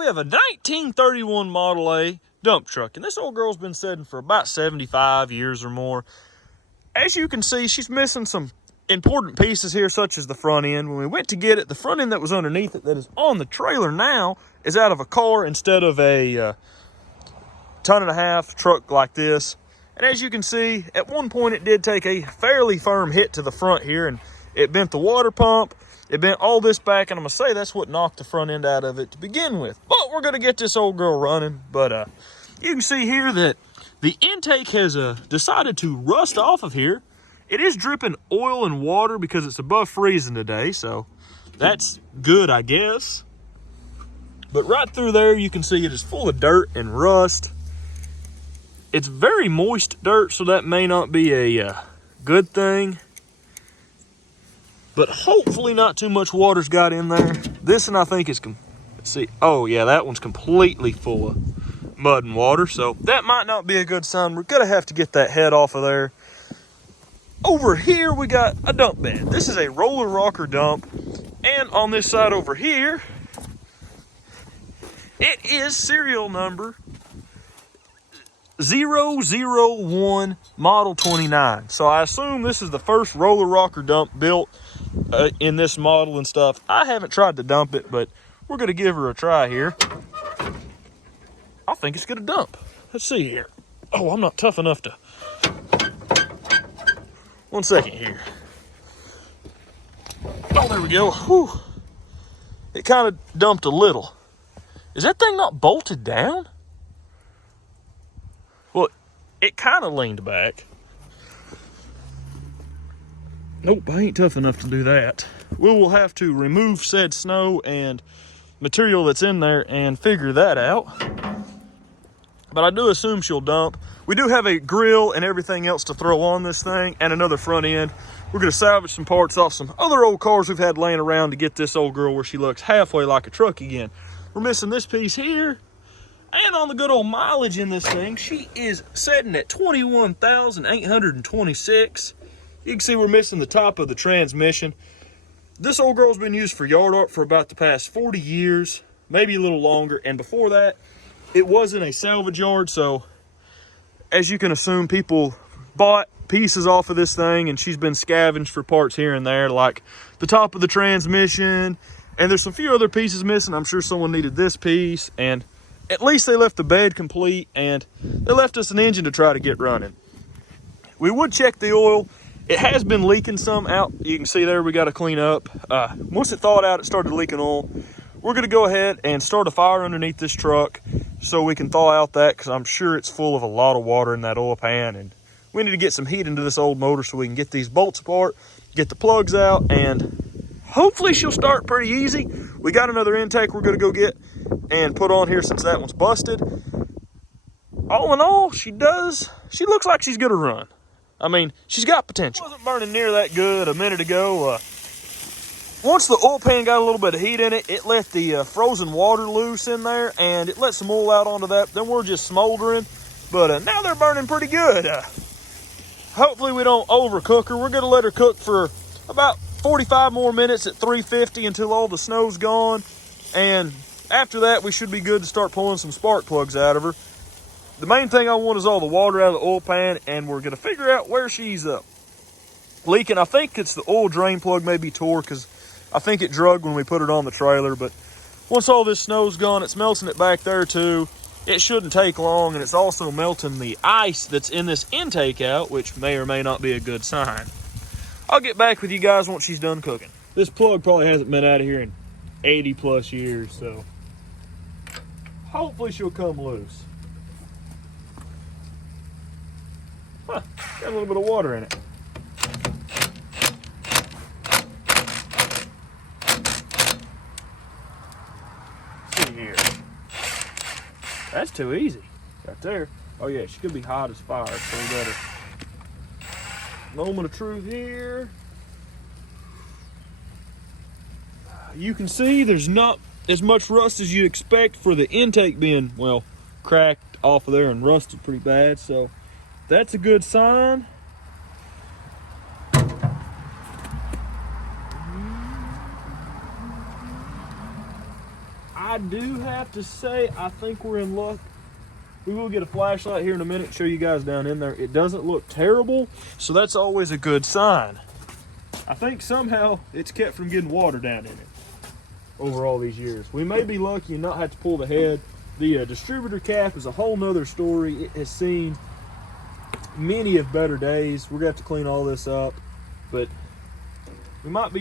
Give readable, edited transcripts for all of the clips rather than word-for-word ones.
we have a 1931 Model A dump truck, and this old girl's been sitting for about 75 years or more. As you can see, she's missing some important pieces here, such as the front end. When we went to get it, the front end that was underneath it, that is on the trailer now, is out of a car instead of a 1.5 ton truck like this. And as you can see, at one point it did take a fairly firm hit to the front here, and it bent the water pump. It bent all this back, and I'm gonna say that's what knocked the front end out of it to begin with. But we're gonna get this old girl running. But you can see here that the intake has decided to rust off of here. It is dripping oil and water because it's above freezing today, so that's good, I guess. But right through there, you can see it is full of dirt and rust. It's very moist dirt, so that may not be a good thing. But hopefully not too much water's got in there. This one I think is, let's see, oh yeah, that one's completely full of mud and water, so that might not be a good sign. We're gonna have to get that head off of there. Over here, we got a dump bed. This is a roller rocker dump, and on this side over here, it is serial number 001 Model 29. So I assume this is the first roller rocker dump built in this model and stuff. I haven't tried to dump it, but we're gonna give her a try here. I think it's gonna dump. Let's see here. Oh, I'm not tough enough to. 1 second here. Oh, there we go. Whew. It kind of dumped a little. Is that thing not bolted down? Well, it kind of leaned back. Nope, I ain't tough enough to do that. We will have to remove said snow and material that's in there and figure that out. But I do assume she'll dump. We do have a grill and everything else to throw on this thing and another front end. We're gonna salvage some parts off some other old cars we've had laying around to get this old girl where she looks halfway like a truck again. We're missing this piece here. And on the good old mileage in this thing, she is sitting at 21,826. You can see we're missing the top of the transmission. This old girl's been used for yard art for about the past 40 years, maybe a little longer. And before that, it wasn't a salvage yard. So as you can assume, people bought pieces off of this thing, and she's been scavenged for parts here and there, like the top of the transmission. And there's a few other pieces missing. I'm sure someone needed this piece, and at least they left the bed complete, and they left us an engine to try to get running. We would check the oil. It has been leaking some out. You can see there we got to clean up. Once it thawed out, it started leaking oil. We're going to go ahead and start a fire underneath this truck so we can thaw out that, because I'm sure it's full of a lot of water in that oil pan, and we need to get some heat into this old motor so we can get these bolts apart, get the plugs out, and hopefully she'll start pretty easy. We got another intake we're going to go get and put on here since that one's busted. All in all, she looks like she's going to run. I mean, she's got potential. It wasn't burning near that good a minute ago. Once the oil pan got a little bit of heat in it, it let the frozen water loose in there, and it let some oil out onto that. Then we're just smoldering, but now they're burning pretty good. Hopefully we don't overcook her. We're going to let her cook for about 45 more minutes at 350 until all the snow's gone, and after that we should be good to start pulling some spark plugs out of her. The main thing I want is all the water out of the oil pan, and we're going to figure out where she's leaking. I think it's the oil drain plug may be tore, because I think it drug when we put it on the trailer. But once all this snow's gone, it's melting it back there too. It shouldn't take long, and it's also melting the ice that's in this intake out, which may or may not be a good sign. I'll get back with you guys once she's done cooking. This plug probably hasn't been out of here in 80 plus years, so hopefully she'll come loose. Huh, got a little bit of water in it. Let's see here. That's too easy. Right there. Oh yeah, she could be hot as fire, so we better. Moment of truth here. You can see there's not as much rust as you'd expect for the intake being, well, cracked off of there and rusted pretty bad, so that's a good sign. I do have to say, I think we're in luck. We will get a flashlight here in a minute and show you guys down in there. It doesn't look terrible, so that's always a good sign. I think somehow it's kept from getting water down in it over all these years. We may be lucky and not have to pull the head. The distributor cap is a whole nother story. It has seen many of better days. We're gonna have to clean all this up, but we might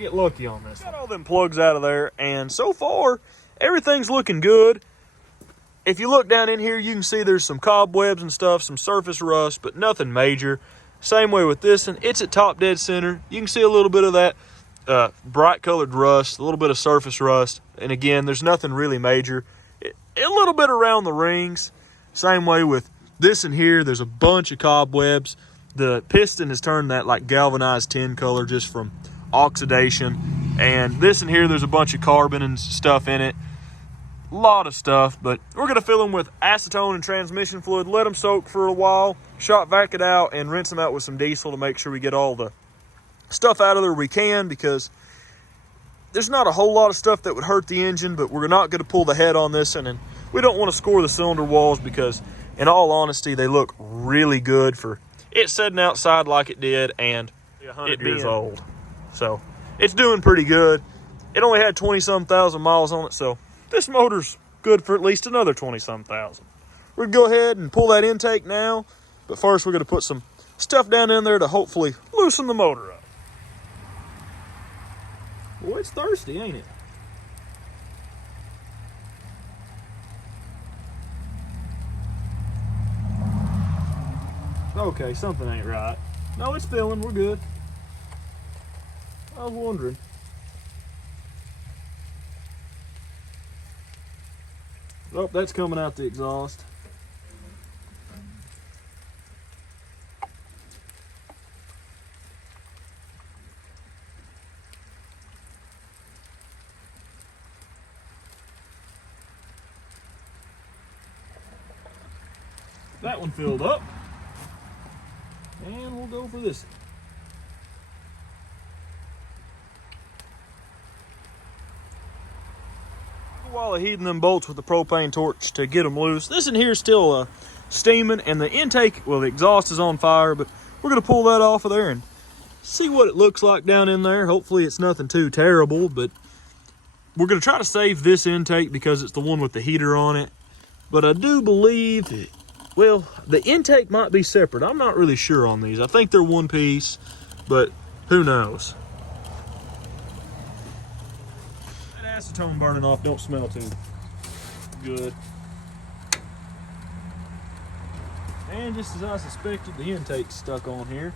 get lucky on this. Got all them plugs out of there, and so far everything's looking good. If you look down in here, you can see there's some cobwebs and stuff, some surface rust, but nothing major. Same way with this one. It's at top dead center. You can see a little bit of that bright colored rust, a little bit of surface rust, and again, there's nothing really major. A little bit around the rings. Same way with this in here. There's a bunch of cobwebs. The piston has turned that like galvanized tin color just from oxidation. And this in here, there's a bunch of carbon and stuff in it. A lot of stuff, but we're gonna fill them with acetone and transmission fluid, let them soak for a while, shot vac it out, and rinse them out with some diesel to make sure we get all the stuff out of there we can, because there's not a whole lot of stuff that would hurt the engine, but we're not gonna pull the head on this one, and we don't wanna score the cylinder walls because, in all honesty, they look really good for it sitting outside like it did, and 100 years old. So it's doing pretty good. It only had 20-some thousand miles on it, so this motor's good for at least another 20-some thousand. We're gonna go ahead and pull that intake now, but first we're gonna put some stuff down in there to hopefully loosen the motor up. Boy, it's thirsty, ain't it? Okay, something ain't right. No, it's filling, we're good. I was wondering. Oh, that's coming out the exhaust. That one filled up. And we'll go for this. While heating them bolts with the propane torch to get them loose. This in here is still steaming, and the intake, well, the exhaust is on fire, but we're gonna pull that off of there and see what it looks like down in there. Hopefully it's nothing too terrible, but we're gonna try to save this intake because it's the one with the heater on it. But I do believe, well, the intake might be separate. I'm not really sure on these. I think they're one piece, but who knows? That acetone burning off don't smell too good. And just as I suspected, the intake's stuck on here.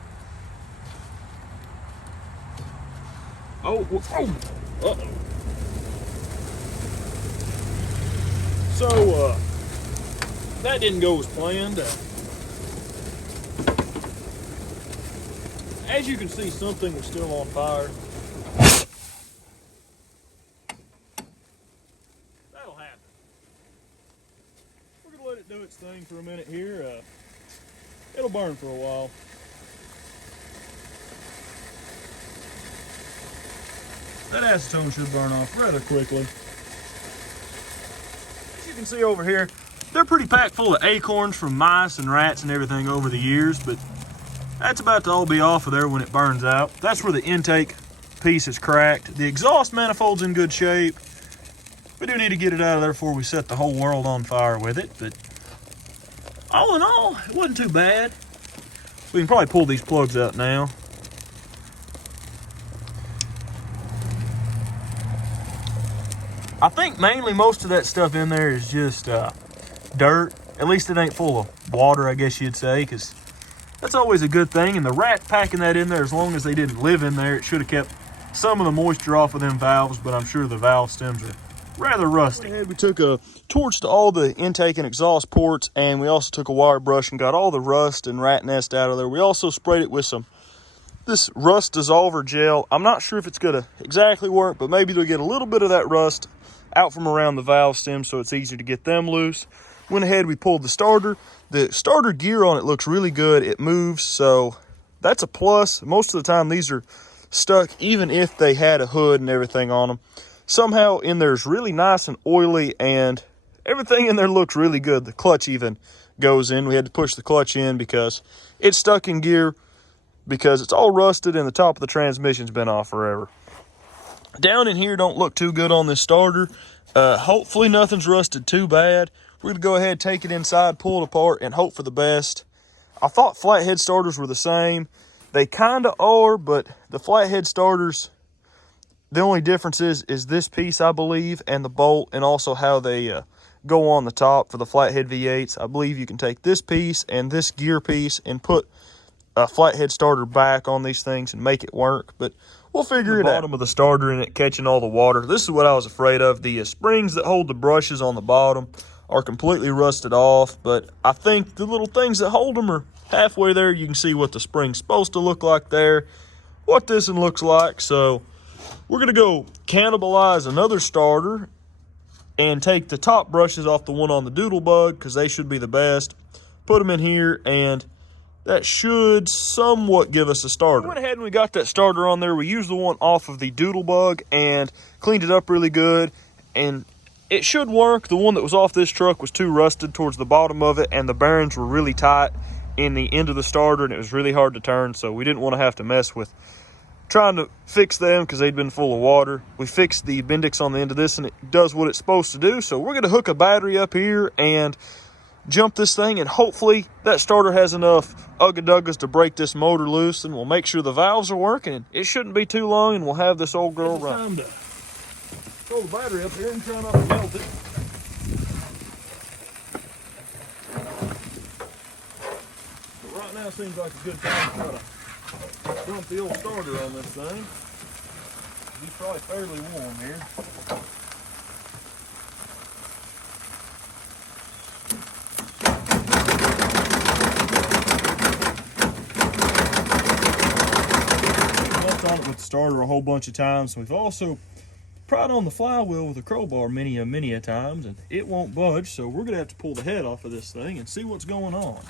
Oh, uh-oh. So, that didn't go as planned. As you can see, something was still on fire. That'll happen. We're gonna let it do its thing for a minute here. It'll burn for a while. That acetone should burn off rather quickly. As you can see over here, they're pretty packed full of acorns from mice and rats and everything over the years, but that's about to all be off of there when it burns out. That's where the intake piece is cracked. The exhaust manifold's in good shape. We do need to get it out of there before we set the whole world on fire with it, but all in all, it wasn't too bad. We can probably pull these plugs out now. I think mainly most of that stuff in there is just dirt. At least it ain't full of water, I guess you'd say, because that's always a good thing. And the rat packing that in there, as long as they didn't live in there, it should have kept some of the moisture off of them valves, but I'm sure the valve stems are rather rusty. We took a torch to all the intake and exhaust ports, and we also took a wire brush and got all the rust and rat nest out of there. We also sprayed it with this rust dissolver gel. I'm not sure if it's gonna exactly work, but maybe it'll get a little bit of that rust out from around the valve stem so it's easier to get them loose. Went ahead, we pulled the starter. The starter gear on it looks really good. It moves, so that's a plus. Most of the time these are stuck even if they had a hood and everything on them. somehow in there's really nice and oily, and everything in there looks really good. The clutch even goes in. We had to push the clutch in because it's stuck in gear because it's all rusted and the top of the transmission's been off forever. Down in here don't look too good on this starter. Hopefully nothing's rusted too bad. We're gonna go ahead, take it inside, pull it apart, and hope for the best. I thought flathead starters were the same. They kind of are, but the flathead starters, the only difference is this piece, I believe, and the bolt, and also how they go on the top for the flathead V8s. I believe you can take this piece and this gear piece and put a flathead starter back on these things and make it work, but we'll figure it out. The bottom of the starter and it catching all the water. This is what I was afraid of. The springs that hold the brushes on the bottom are completely rusted off, but I think the little things that hold them are halfway there. You can see what the spring's supposed to look like there, what this one looks like. So we're gonna go cannibalize another starter and take the top brushes off the one on the Doodlebug because they should be the best. Put them in here, and that should somewhat give us a starter. We went ahead and we got that starter on there. We used the one off of the Doodlebug and cleaned it up really good, and it should work. The one that was off this truck was too rusted towards the bottom of it, and the bearings were really tight in the end of the starter, and it was really hard to turn, so we didn't want to have to mess with trying to fix them because they'd been full of water. We fixed the Bendix on the end of this, and it does what it's supposed to do. So we're going to hook a battery up here and jump this thing, and hopefully that starter has enough ugga-duggas to break this motor loose, and we'll make sure the valves are working. It shouldn't be too long, and we'll have this old girl run. Time to throw the battery up here and try not to melt it. But right now seems like a good time to try to dump the old starter on this thing. He's probably fairly warm here. Left on it with the starter a whole bunch of times. We've also pried on the flywheel with a crowbar many a times, and it won't budge, so we're gonna have to pull the head off of this thing and see what's going on.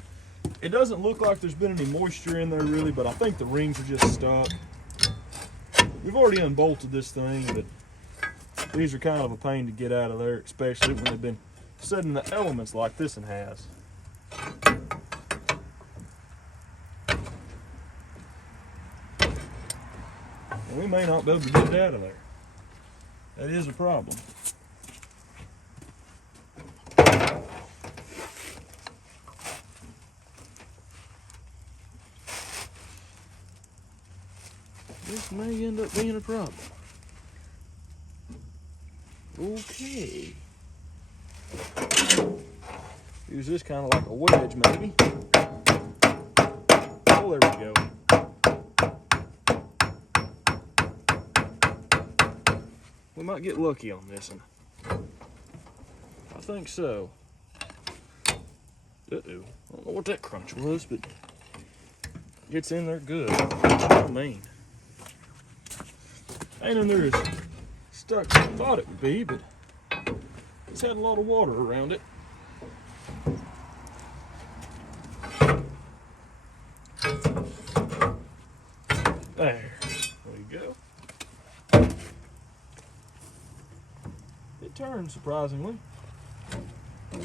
It doesn't look like there's been any moisture in there really, but I think the rings are just stuck. We've already unbolted this thing, but these are kind of a pain to get out of there, especially when they've been set in the elements like this one has. And we may not be able to get it out of there. That is a problem. This may end up being a problem. Okay. Use this kind of like a wedge, maybe. Oh, there we go. We might get lucky on this one. I think so. Uh-oh. I don't know what that crunch was, but gets in there good. I mean, ain't in there as stuck as I thought it would be, but it's had a lot of water around it. There we go. It turned surprisingly. You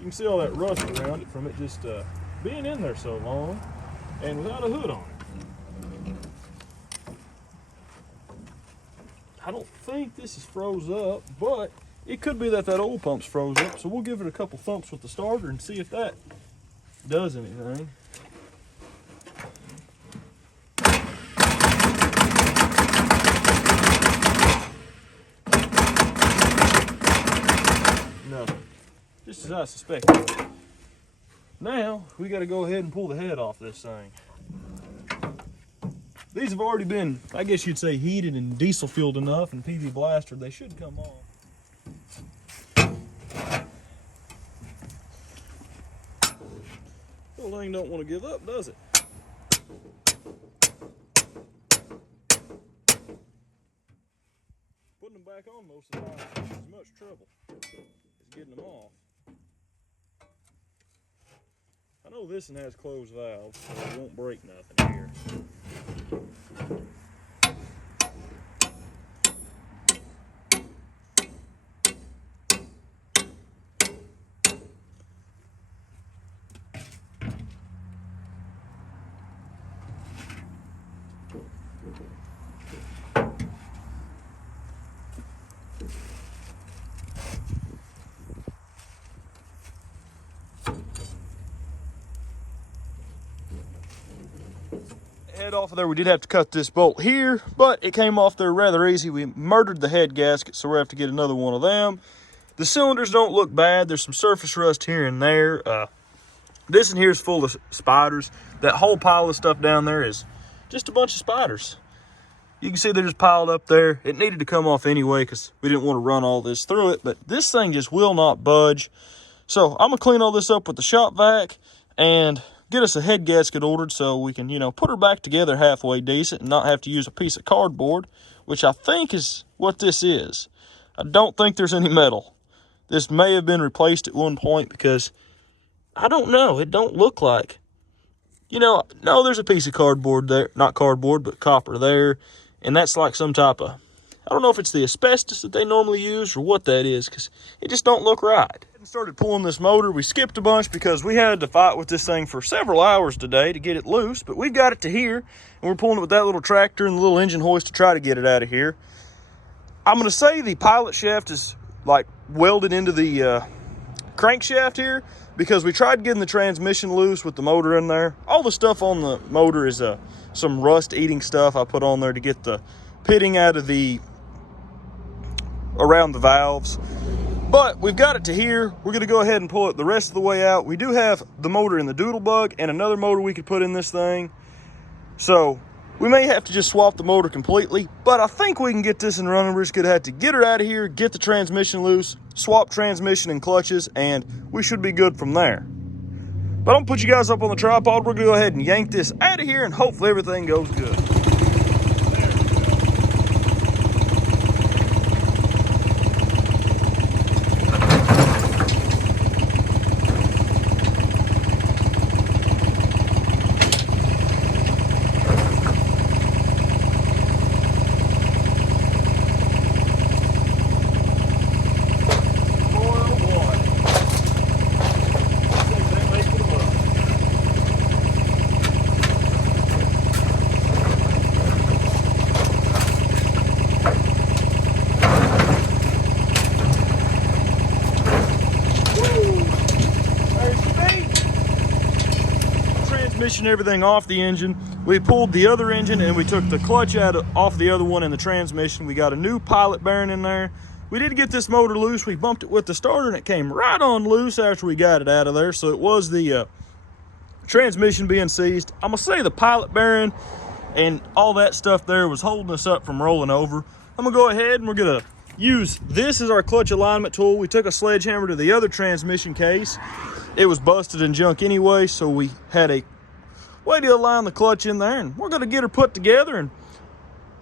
can see all that rust around it from it just being in there so long and without a hood on it. I don't think this is froze up, but it could be that that oil pump's froze up, so we'll give it a couple thumps with the starter and see if that does anything. No, just as I suspected. Now, we got to go ahead and pull the head off this thing. These have already been, I guess you'd say, heated and diesel fueled enough and PV blastered. They should come off. Little thing don't want to give up, does it? Putting them back on most of the time is as much trouble as getting them off. I know this one has closed valves, so it won't break nothing here. Head off of there, we did have to cut this bolt here, but it came off there rather easy. We murdered the head gasket, so we'll have to get another one of them. The cylinders don't look bad. There's some surface rust here and there. This in here is full of spiders. That whole pile of stuff down there is just a bunch of spiders. You can see they're just piled up there. It needed to come off anyway because we didn't want to run all this through it, but this thing just will not budge. So I'm gonna clean all this up with the shop vac and get us a head gasket ordered so we can, you know, put her back together halfway decent and not have to use a piece of cardboard, which I think is what this is. I don't think there's any metal. This may have been replaced at one point because I don't know. It don't look like, you know, no, there's a piece of cardboard there, not cardboard, but copper there. And that's like some type of, I don't know if it's the asbestos that they normally use or what that is, because it just don't look right. And started pulling this motor. We skipped a bunch because we had to fight with this thing for several hours today to get it loose, but we've got it to here, and we're pulling it with that little tractor and the little engine hoist to try to get it out of here. I'm going to say the pilot shaft is like welded into the crankshaft here, because we tried getting the transmission loose with the motor in there. All the stuff on the motor is some rust eating stuff I put on there to get the pitting out of around the valves. But we've got it to here. We're gonna go ahead and pull it the rest of the way out. We do have the motor in the doodle bug and another motor we could put in this thing. So we may have to just swap the motor completely, but I think we can get this and running. We're just gonna have to get her out of here, get the transmission loose, swap transmission and clutches, and we should be good from there. But I'm gonna put you guys up on the tripod. We're gonna go ahead and yank this out of here and hopefully everything goes good. Everything off the engine. We pulled the other engine and we took the clutch off the other one and the transmission. We got a new pilot bearing in there. We did get this motor loose. We bumped it with the starter and it came right on loose after we got it out of there. So it was the transmission being seized. I'm gonna say the pilot bearing and all that stuff there was holding us up from rolling over. I'm gonna go ahead and we're gonna use this as our clutch alignment tool. We took a sledgehammer to the other transmission case. It was busted and junk anyway, so we had a way to align the clutch in there, and we're going to get her put together and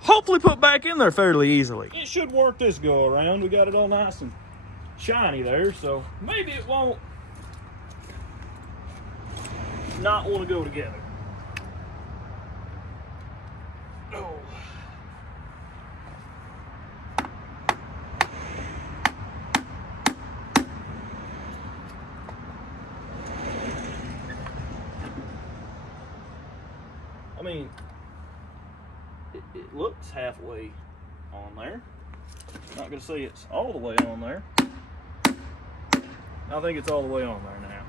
hopefully put back in there fairly easily. It should work this go around. We got it all nice and shiny there, so maybe it won't not want to go together. Oh. I mean, it looks halfway on there. Not gonna say it's all the way on there. I think it's all the way on there now.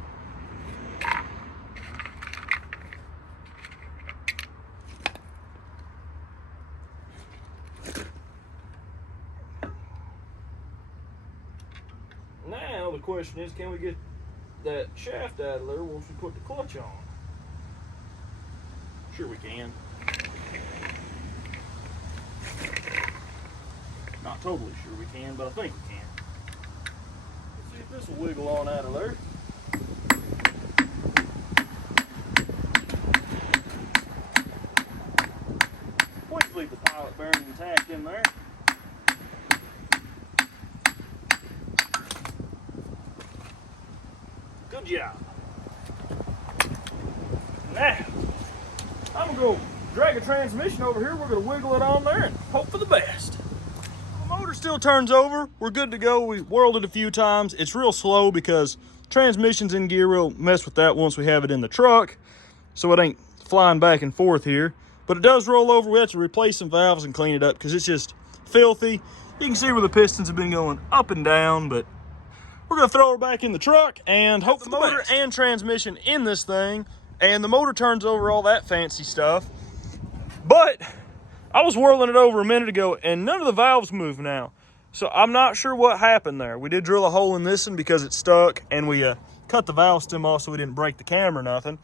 Now the question is, can we get that shaft out of there once we put the clutch on? Sure we can. Not totally sure we can, but I think we can. Let's see if this will wiggle on out of there. Please leave the pilot bearing intact in there. Good job. Now, I'm gonna go drag a transmission over here. We're gonna wiggle it on there and hope for the best. The motor still turns over. We're good to go. We whirled it a few times. It's real slow because transmission's in gear. We'll mess with that once we have it in the truck, so it ain't flying back and forth here. But it does roll over. We have to replace some valves and clean it up because it's just filthy. You can see where the pistons have been going up and down, but we're gonna throw her back in the truck and hope for the motor and transmission in this thing. And the motor turns over, all that fancy stuff. But I was whirling it over a minute ago and none of the valves move now. So I'm not sure what happened there. We did drill a hole in this one because it's stuck, and we cut the valve stem off so we didn't break the cam or nothing,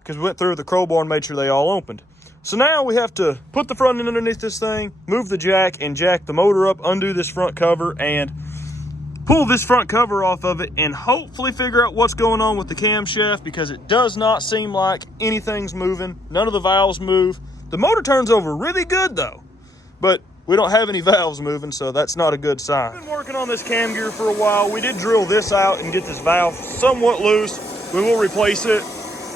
because we went through with the crowbar and made sure they all opened. So now we have to put the front end underneath this thing, move the jack, and jack the motor up, undo this front cover, and pull this front cover off of it, and hopefully figure out what's going on with the camshaft, because it does not seem like anything's moving. None of the valves move. The motor turns over really good though, but we don't have any valves moving, so that's not a good sign. I've been working on this cam gear for a while. We did drill this out and get this valve somewhat loose. We will replace it.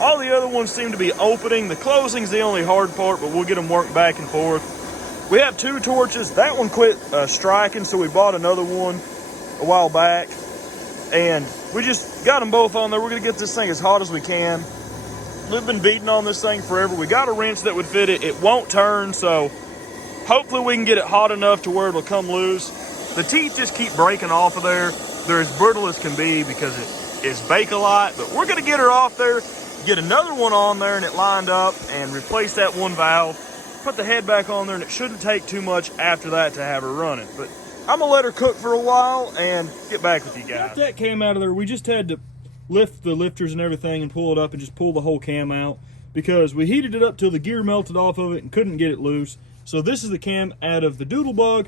All the other ones seem to be opening. The closing's the only hard part, but we'll get them worked back and forth. We have 2 torches. That one quit striking, so we bought another one a while back. And we just got them both on there. We're gonna get this thing as hot as we can. We've been beating on this thing forever. We got a wrench that would fit it. It won't turn, so hopefully we can get it hot enough to where it'll come loose. The teeth just keep breaking off of there. They're as brittle as can be because it is Bakelite, but we're gonna get her off there, get another one on there and it lined up, and replace that one valve, put the head back on there, and it shouldn't take too much after that to have her running. But I'm gonna let her cook for a while and get back with you guys. After that came out of there, we just had to lift the lifters and everything and pull it up and just pull the whole cam out, because we heated it up till the gear melted off of it and couldn't get it loose. So this is the cam out of the Doodlebug.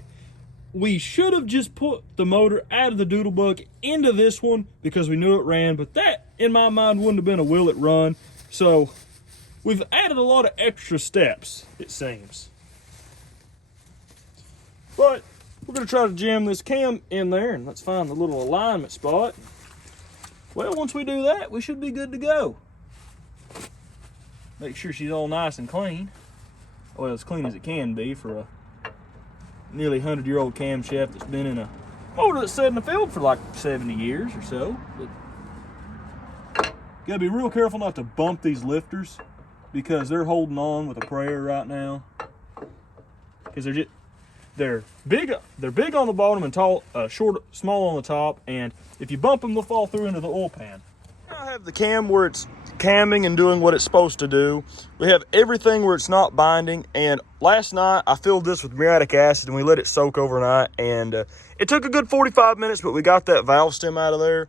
We should have just put the motor out of the Doodlebug into this one because we knew it ran, but that, in my mind, wouldn't have been a will it run. So we've added a lot of extra steps, it seems. But we're gonna try to jam this cam in there, and let's find the little alignment spot. Well, once we do that, we should be good to go. Make sure she's all nice and clean. Well, as clean as it can be for a nearly 100-year-old camshaft that's been in a motor that's sat in the field for like 70 years or so. But gotta be real careful not to bump these lifters, because they're holding on with a prayer right now. Because they're big on the bottom and tall, small on the top, and if you bump them, they'll fall through into the oil pan. I have the cam where it's camming and doing what it's supposed to do. We have everything where it's not binding, and last night I filled this with muriatic acid and we let it soak overnight, and it took a good 45 minutes, but we got that valve stem out of there.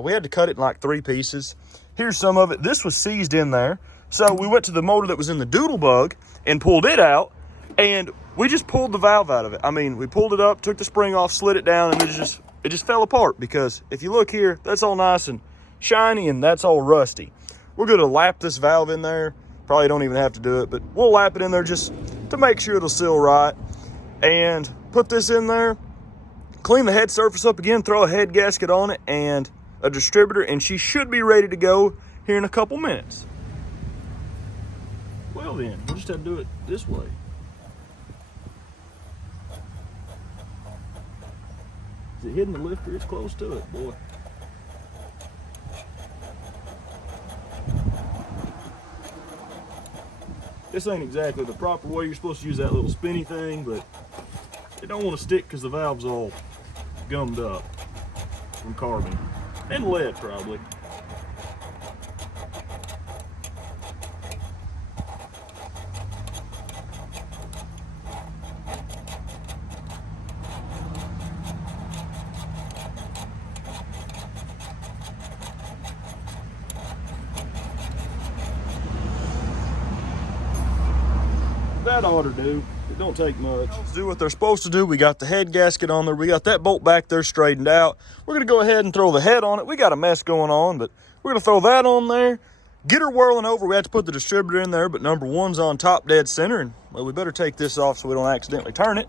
We had to cut it in like 3 pieces. Here's some of it. This was seized in there, so we went to the motor that was in the Doodlebug and pulled it out, and we just pulled the valve out of it. I mean, we pulled it up, took the spring off, slid it down, and it just fell apart, because if you look here, that's all nice and shiny and that's all rusty. We're gonna lap this valve in there. Probably don't even have to do it, but we'll lap it in there just to make sure it'll seal right. And put this in there, clean the head surface up again, throw a head gasket on it and a distributor, and she should be ready to go here in a couple minutes. Well then, we'll just have to do it this way. Is it hitting the lifter? It's close to it, boy. This ain't exactly the proper way. You're supposed to use that little spinny thing, but it don't want to stick because the valve's all gummed up from carbon and lead probably. That ought to do. It don't take much. Do what they're supposed to do. We got the head gasket on there. We got that bolt back there straightened out. We're gonna go ahead and throw the head on it. We got a mess going on, but we're gonna throw that on there. Get her whirling over. We have to put the distributor in there, but number 1's on top dead center, and well, we better take this off so we don't accidentally turn it.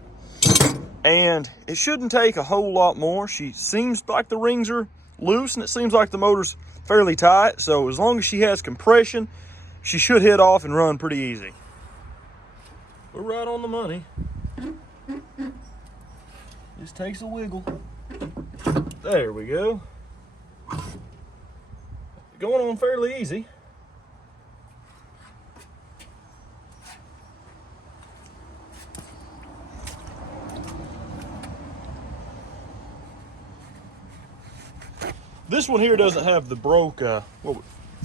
And it shouldn't take a whole lot more. She seems like the rings are loose, and it seems like the motor's fairly tight, so as long as she has compression, she should hit off and run pretty easy. We're right on the money. Just takes a wiggle. There we go. Going on fairly easy. This one here doesn't have the broke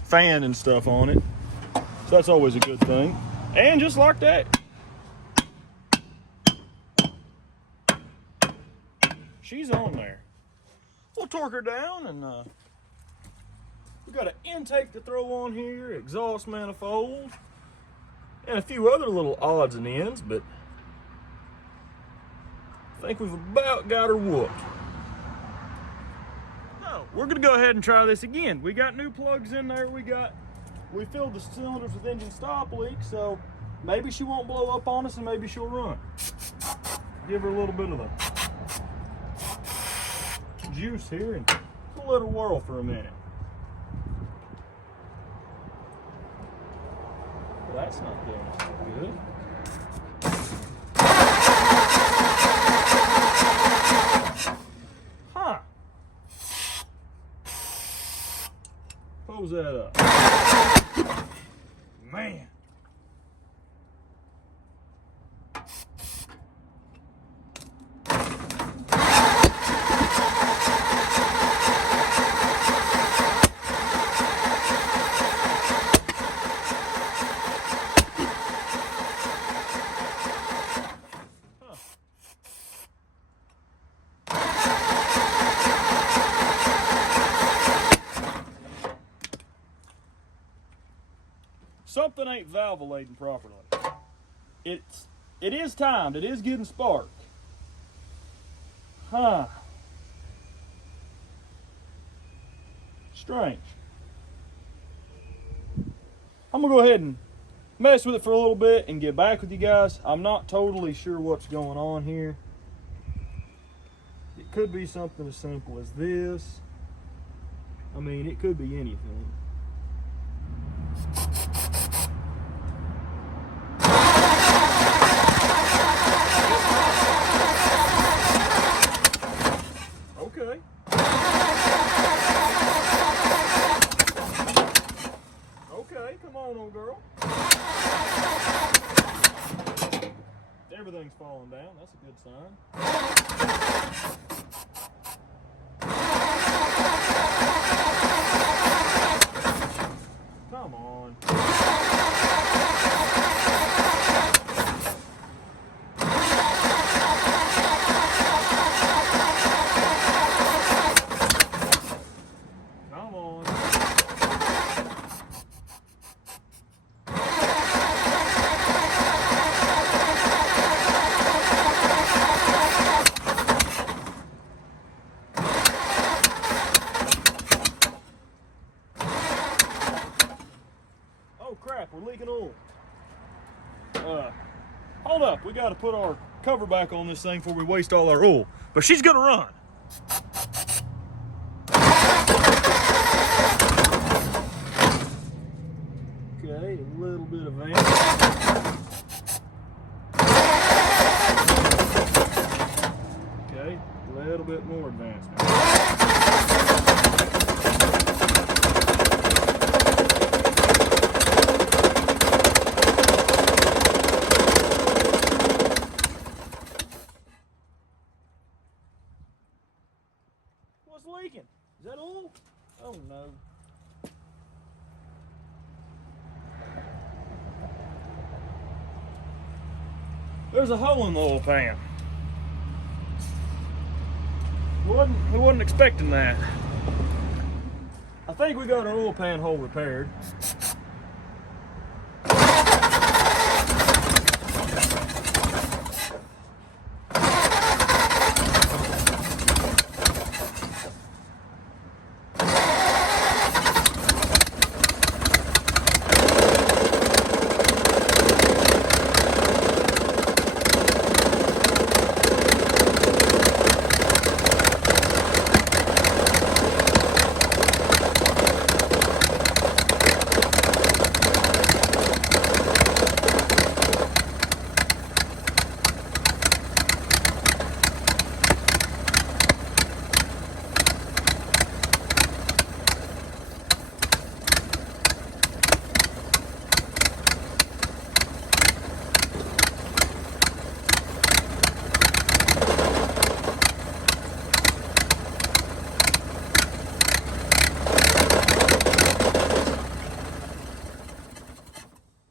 fan and stuff on it, so that's always a good thing. And just like that, she's on there. We'll torque her down, and we got an intake to throw on here, exhaust manifold, and a few other little odds and ends, but I think we've about got her whooped. So we're gonna go ahead and try this again. We got new plugs in there. We filled the cylinders with engine stop leaks, so maybe she won't blow up on us and maybe she'll run. Give her a little bit of the juice here and we'll let her whirl for a minute. Well, that's not doing us so good. Huh. Close that up. Man. Something ain't valvulating properly. It is timed. It is getting sparked. Huh. Strange. I'm gonna go ahead and mess with it for a little bit and get back with you guys. I'm not totally sure what's going on here. It could be something as simple as this. I mean, it could be anything. Okay. Okay, come on, old girl. Everything's falling down. That's a good sign. Come on. Crap, we're leaking oil. Hold up, we got to put our cover back on this thing before we waste all our oil. But she's gonna run. Okay, a little bit of advance. Okay, a little bit more advancement. What's leaking? Is that oil? Oh no. There's a hole in the oil pan. We wasn't expecting that. I think we got our oil pan hole repaired.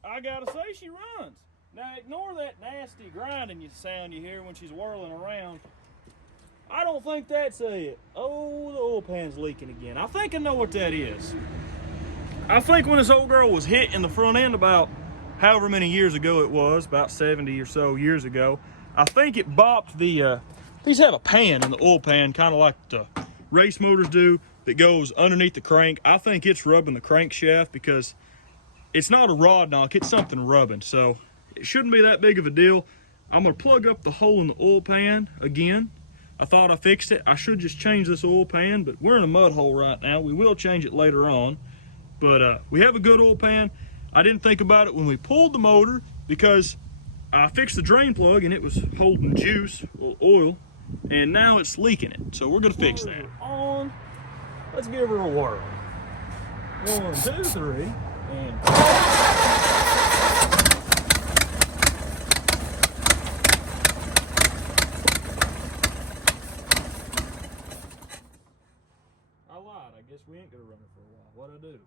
I gotta say, she runs. Now ignore that nasty grinding sound you hear when she's whirling around. I don't think that's it. Oh, the oil pan's leaking again. I think I know what that is. I think when this old girl was hit in the front end about however many years ago it was, about 70 or so years ago, I think it bopped the, these have a pan in the oil pan, kind of like the race motors do, that goes underneath the crank. I think it's rubbing the crankshaft because it's not a rod knock, it's something rubbing. So it shouldn't be that big of a deal. I'm gonna plug up the hole in the oil pan again. I thought I fixed it. I should just change this oil pan, but we're in a mud hole right now. We will change it later on. But we have a good oil pan. I didn't think about it when we pulled the motor because I fixed the drain plug and it was holding juice or oil, and now it's leaking it. So we're gonna fix that. On. Let's give her a whirl. 1, 2, 3, and I lied. I guess we ain't gonna run it for a while. What'd I do?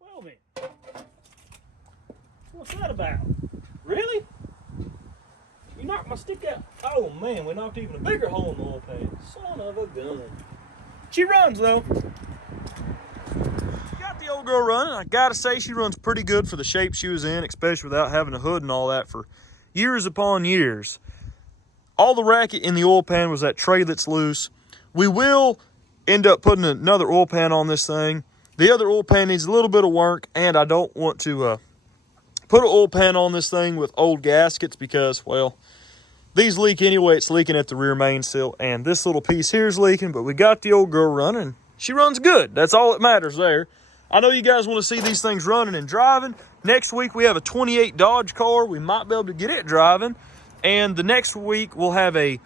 Well then, what's that about? Really? You knocked my stick out. Oh man, we knocked even a bigger hole in the oil pan. Son of a gun. She runs though. Got the old girl running. I gotta say she runs pretty good for the shape she was in, especially without having a hood and all that for years upon years. All the racket in the oil pan was that tray that's loose. We will end up putting another oil pan on this thing. The other oil pan needs a little bit of work, and I don't want to put an oil pan on this thing with old gaskets because, well, these leak anyway. It's leaking at the rear main seal, and this little piece here is leaking, but we got the old girl running. She runs good. That's all that matters there. I know you guys want to see these things running and driving. Next week, we have a 28 Dodge car. We might be able to get it driving, and the next week, we'll have a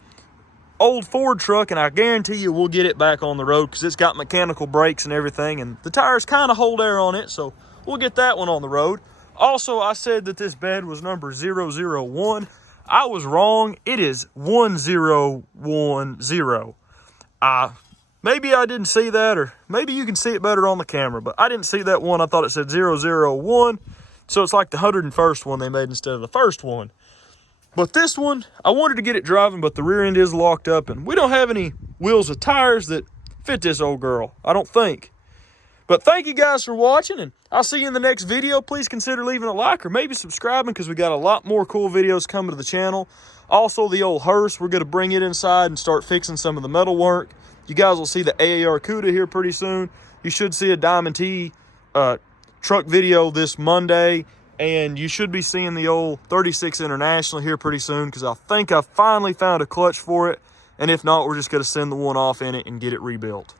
old Ford truck, and I guarantee you we'll get it back on the road because it's got mechanical brakes and everything, and the tires kind of hold air on it, so we'll get that one on the road. Also, I said that this bed was number 001. I was wrong. It is 1010. Maybe I didn't see that, or maybe you can see it better on the camera, but I didn't see that one. I thought it said 001, so it's like the 101st one they made instead of the first one. But this one, I wanted to get it driving, but the rear end is locked up, and we don't have any wheels with tires that fit this old girl, I don't think. But thank you guys for watching, and I'll see you in the next video. Please consider leaving a like or maybe subscribing because we got a lot more cool videos coming to the channel. Also, the old hearse, we're going to bring it inside and start fixing some of the metal work. You guys will see the AAR CUDA here pretty soon. You should see a Diamond T truck video this Monday. And you should be seeing the old 36 International here pretty soon because I think I finally found a clutch for it. And if not, we're just going to send the one off in it and get it rebuilt.